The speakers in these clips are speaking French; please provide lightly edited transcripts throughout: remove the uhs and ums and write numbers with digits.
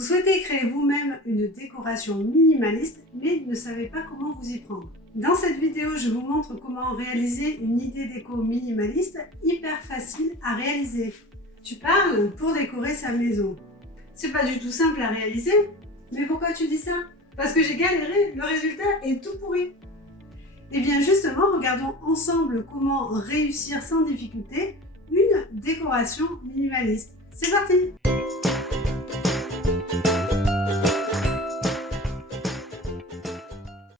Vous souhaitez créer vous-même une décoration minimaliste, mais ne savez pas comment vous y prendre. Dans cette vidéo, je vous montre comment réaliser une idée déco minimaliste hyper facile à réaliser. Tu parles pour décorer sa maison. C'est pas du tout simple à réaliser. Mais pourquoi tu dis ça? Parce que j'ai galéré, le résultat est tout pourri. Et bien justement, regardons ensemble comment réussir sans difficulté une décoration minimaliste. C'est parti!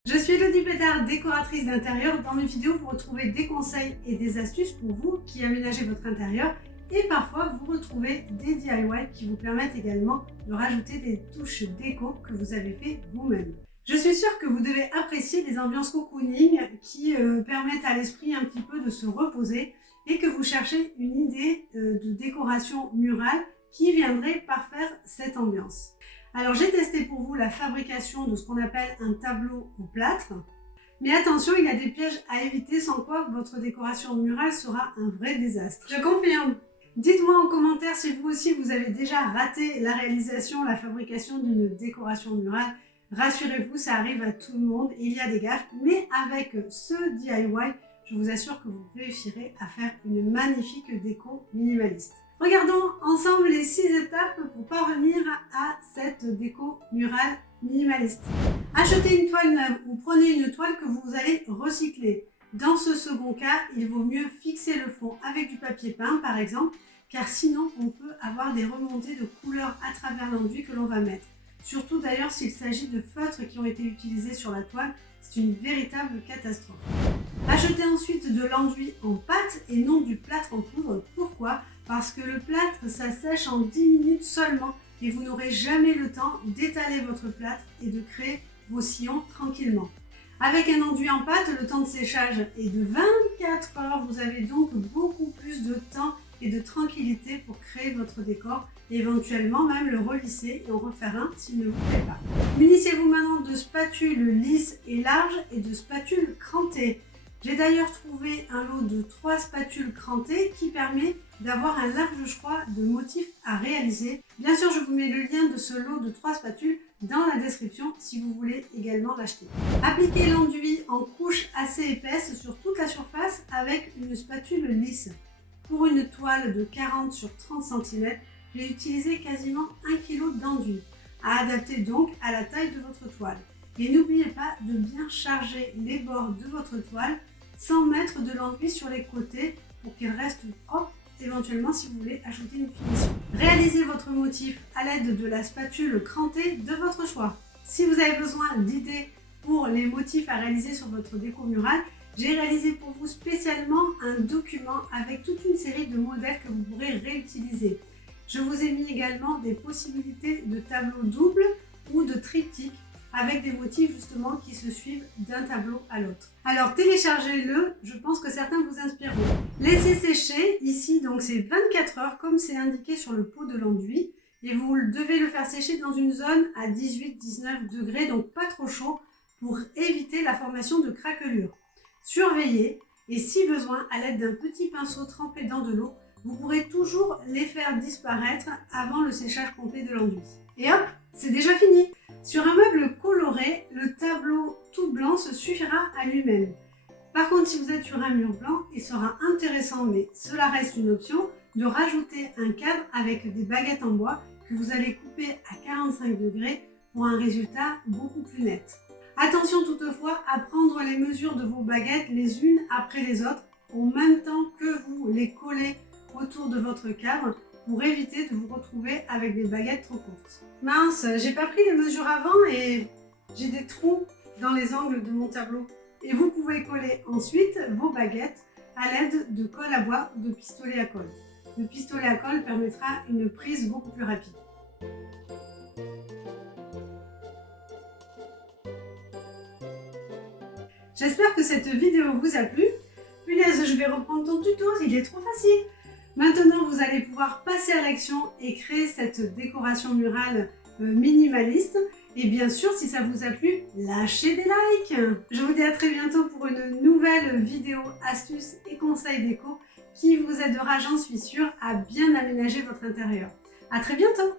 Je suis Elodie Pétard, décoratrice d'intérieur. Dans mes vidéos, vous retrouvez des conseils et des astuces pour vous qui aménagez votre intérieur et parfois vous retrouvez des DIY qui vous permettent également de rajouter des touches déco que vous avez fait vous-même. Je suis sûre que vous devez apprécier les ambiances cocooning qui permettent à l'esprit un petit peu de se reposer et que vous cherchez une idée de décoration murale qui viendrait parfaire cette ambiance. Alors j'ai testé pour vous la fabrication de ce qu'on appelle un tableau au plâtre. Mais attention, il y a des pièges à éviter sans quoi votre décoration murale sera un vrai désastre. Je confirme. Dites-moi en commentaire si vous aussi vous avez déjà raté la réalisation, la fabrication d'une décoration murale. Rassurez-vous, ça arrive à tout le monde, il y a des gaffes, mais avec ce DIY, je vous assure que vous réussirez à faire une magnifique déco minimaliste. Regardons ensemble les 6 étapes pour parvenir à cette déco murale minimaliste. Achetez une toile neuve ou prenez une toile que vous allez recycler. Dans ce second cas, il vaut mieux fixer le fond avec du papier peint par exemple, car sinon on peut avoir des remontées de couleurs à travers l'enduit que l'on va mettre. Surtout d'ailleurs s'il s'agit de feutres qui ont été utilisés sur la toile, c'est une véritable catastrophe. Achetez ensuite de l'enduit en pâte et non du plâtre en poudre. Pourquoi? Parce que le plâtre, ça sèche en 10 minutes seulement et vous n'aurez jamais le temps d'étaler votre plâtre et de créer vos sillons tranquillement. Avec un enduit en pâte, le temps de séchage est de 24 heures. Vous avez donc beaucoup plus de temps et de tranquillité pour créer votre décor et éventuellement même le relisser et en refaire un s'il ne vous plaît pas. Munissez-vous maintenant de spatules lisses et larges et de spatules crantées. J'ai d'ailleurs trouvé un lot de 3 spatules crantées qui permet d'avoir un large choix de motifs à réaliser. Bien sûr, je vous mets le lien de ce lot de 3 spatules dans la description si vous voulez également l'acheter. Appliquez l'enduit en couche assez épaisse sur toute la surface avec une spatule lisse. Pour une toile de 40 sur 30 cm, j'ai utilisé quasiment 1 kg d'enduit, à adapter donc à la taille de votre toile. Et n'oubliez pas de bien charger les bords de votre toile sans mettre de l'enduit sur les côtés pour qu'elle reste propre, éventuellement si vous voulez ajouter une finition. Réalisez votre motif à l'aide de la spatule crantée de votre choix. Si vous avez besoin d'idées pour les motifs à réaliser sur votre déco murale, j'ai réalisé pour vous spécialement un document avec toute une série de modèles que vous pourrez réutiliser. Je vous ai mis également des possibilités de tableaux doubles ou de triptyques avec des motifs justement qui se suivent d'un tableau à l'autre. Alors téléchargez-le, je pense que certains vous inspireront. Laissez sécher, ici donc c'est 24 heures comme c'est indiqué sur le pot de l'enduit et vous devez le faire sécher dans une zone à 18-19 degrés, donc pas trop chaud pour éviter la formation de craquelures. Surveillez et si besoin, à l'aide d'un petit pinceau trempé dans de l'eau, vous pourrez toujours les faire disparaître avant le séchage complet de l'enduit. Et hop, c'est déjà fini! Sur un meuble coloré, le tableau tout blanc se suffira à lui-même. Par contre, si vous êtes sur un mur blanc, il sera intéressant, mais cela reste une option, de rajouter un cadre avec des baguettes en bois que vous allez couper à 45 degrés pour un résultat beaucoup plus net. Attention toutefois à prendre les mesures de vos baguettes les unes après les autres, en même temps que vous les collez autour de votre cadre pour éviter de vous retrouver avec des baguettes trop courtes. Mince, j'ai pas pris les mesures avant et j'ai des trous dans les angles de mon tableau. Et vous pouvez coller ensuite vos baguettes à l'aide de colle à bois ou de pistolet à colle. Le pistolet à colle permettra une prise beaucoup plus rapide. J'espère que cette vidéo vous a plu. Punaise, je vais reprendre ton tuto, il est trop facile. Maintenant, vous allez pouvoir passer à l'action et créer cette décoration murale minimaliste. Et bien sûr, si ça vous a plu, lâchez des likes. Je vous dis à très bientôt pour une nouvelle vidéo astuces et conseils déco qui vous aidera, j'en suis sûre, à bien aménager votre intérieur. À très bientôt.